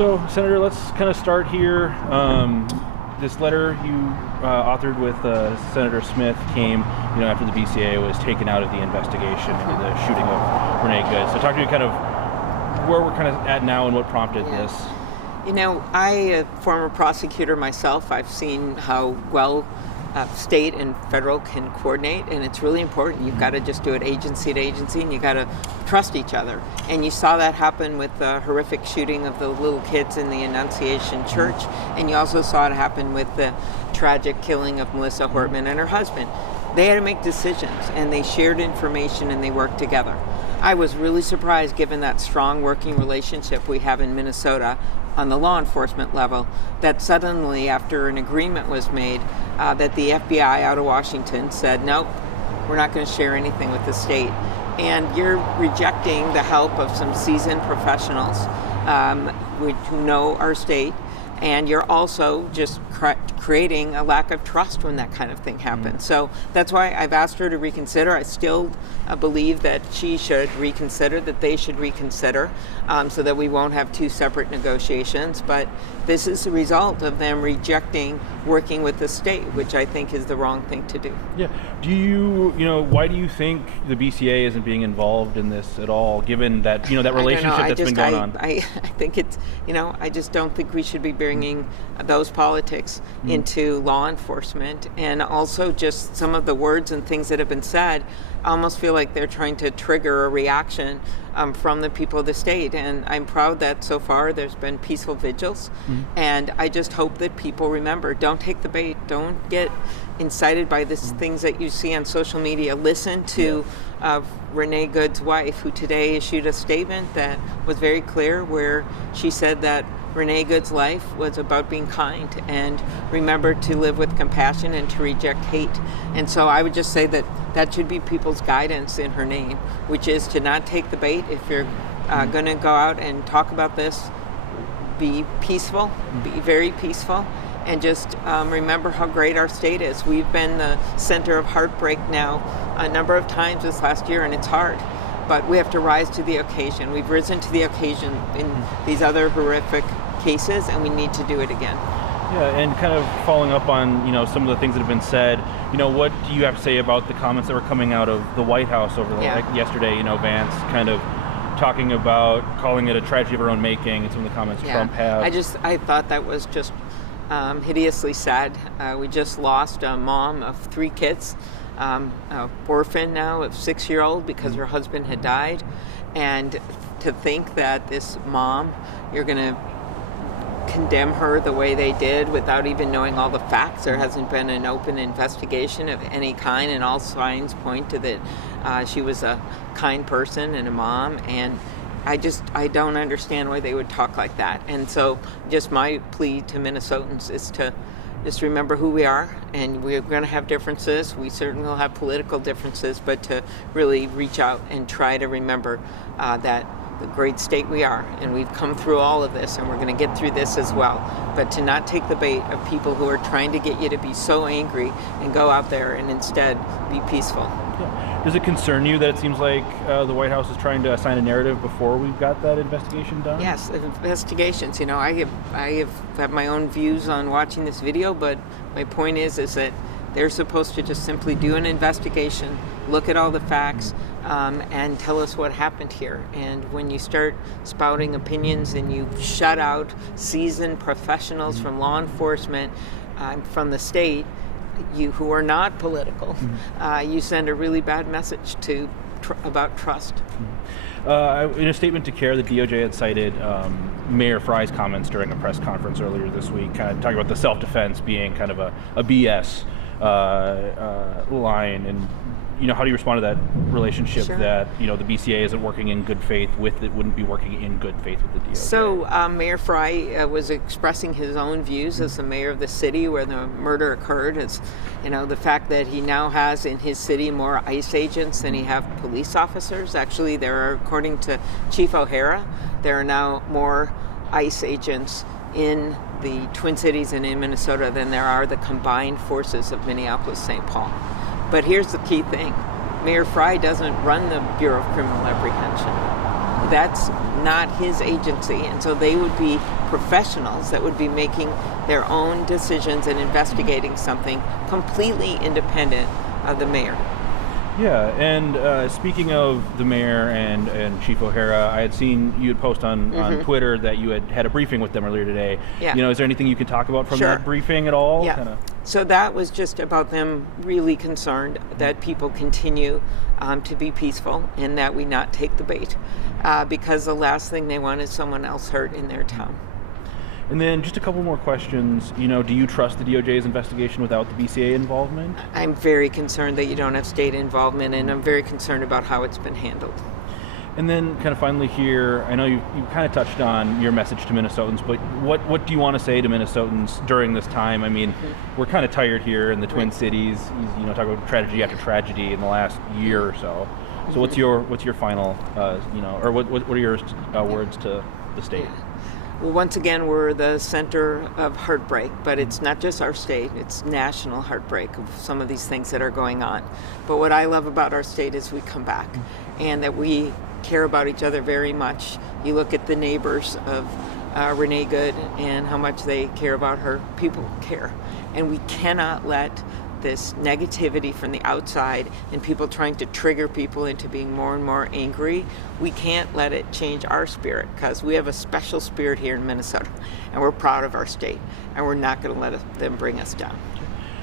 So, Senator, let's kind of start here. This letter you authored with Senator Smith came, after the BCA was taken out of the investigation into the shooting of Renee Good. So, talk to me kind of where we're kind of at now and what prompted this. I, a former prosecutor myself, I've seen how well state and federal can coordinate, and it's really important. You've got to just do it agency to agency, and you got to trust each other. And you saw that happen with the horrific shooting of the little kids in the Annunciation Church, and you also saw it happen with the tragic killing of Melissa Hortman and her husband. They had to make decisions, and they shared information, and they worked together. I was really surprised, given that strong working relationship we have in Minnesota on the law enforcement level, that suddenly, after an agreement was made, that the FBI out of Washington said, nope, we're not going to share anything with the state. And you're rejecting the help of some seasoned professionals who know our state, and you're also just creating a lack of trust when that kind of thing happens. So that's why I've asked her to reconsider. I still believe that she should reconsider, that they should reconsider, so that we won't have two separate negotiations. But this is the result of them rejecting working with the state, which I think is the wrong thing to do. Yeah. Do you, why do you think the BCA isn't being involved in this at all, given that, that relationship that's been going on? I think it's, I just don't think we should be bringing those politics into law enforcement. And also just some of the words and things that have been said, I almost feel like they're trying to trigger a reaction from the people of the state. And I'm proud that so far there's been peaceful vigils. And I just hope that people remember, don't take the bait, don't get incited by these things that you see on social media. Listen to Renee Good's wife, who today issued a statement that was very clear, where she said that Renee Good's life was about being kind and remember to live with compassion and to reject hate. And so I would just say that that should be people's guidance in her name, which is to not take the bait. If you're going to go out and talk about this, be peaceful, be very peaceful, and just remember how great our state is. We've been the center of heartbreak now a number of times this last year, and it's hard. But we have to rise to the occasion. We've risen to the occasion in these other horrific cases, and we need to do it again. Yeah, and kind of following up on, some of the things that have been said, what do you have to say about the comments that were coming out of the White House over yesterday, Vance kind of talking about calling it a tragedy of our own making, and some of the comments Trump had. I thought that was just hideously sad. We just lost a mom of 3 kids. An orphan now of 6-year-old because her husband had died, and to think that this mom, you're going to condemn her the way they did without even knowing all the facts. There hasn't been an open investigation of any kind, and all signs point to that she was a kind person and a mom, and I don't understand why they would talk like that. And so just my plea to Minnesotans is to just remember who we are, and we're going to have differences. We certainly will have political differences, but to really reach out and try to remember that the great state we are, and we've come through all of this, and we're going to get through this as well. But to not take the bait of people who are trying to get you to be so angry and go out there and instead be peaceful. Yeah. Does it concern you that it seems like the White House is trying to assign a narrative before we've got that investigation done? Yes, investigations. I have my own views on watching this video, but my point is that they're supposed to just simply do an investigation, look at all the facts, and tell us what happened here. And when you start spouting opinions and you shut out seasoned professionals from law enforcement, from the state, who are not political, you send a really bad message about trust. In a statement to CARE, the DOJ had cited Mayor Frye's comments during a press conference earlier this week, kind of talking about the self-defense being kind of a BS line. And how do you respond to that relationship that the BCA isn't working in good faith with it, wouldn't be working in good faith with the DOJ? So Mayor Frye was expressing his own views as the mayor of the city where the murder occurred. It's the fact that he now has in his city more ICE agents than he have police officers. Actually, according to Chief O'Hara, there are now more ICE agents in the Twin Cities and in Minnesota than there are the combined forces of Minneapolis-St. Paul. But here's the key thing. Mayor Frye doesn't run the Bureau of Criminal Apprehension. that's not his agency. And so they would be professionals that would be making their own decisions and investigating something completely independent of the mayor. Yeah, and speaking of the mayor and Chief O'Hara, I had seen you had post on Twitter that you had a briefing with them earlier today. Yeah. Is there anything you can talk about from Sure. that briefing at all? Yeah. Kinda. So that was just about them really concerned that people continue to be peaceful and that we not take the bait, because the last thing they want is someone else hurt in their town. And then just a couple more questions. Do you trust the DOJ's investigation without the BCA involvement? I'm very concerned that you don't have state involvement, and I'm very concerned about how it's been handled. And then kind of finally here, I know you kind of touched on your message to Minnesotans, but what do you want to say to Minnesotans during this time? I mean, we're kind of tired here in the Twin Cities, talk about tragedy after tragedy in the last year or so. So what's your final, or what are your words to the state? Well, once again, we're the center of heartbreak, but it's not just our state, it's national heartbreak of some of these things that are going on. But what I love about our state is we come back and that we care about each other very much. You look at the neighbors of Renee Good and how much they care about her. People care. And we cannot let this negativity from the outside and people trying to trigger people into being more and more angry, we can't let it change our spirit, because we have a special spirit here in Minnesota and we're proud of our state and we're not going to let them bring us down.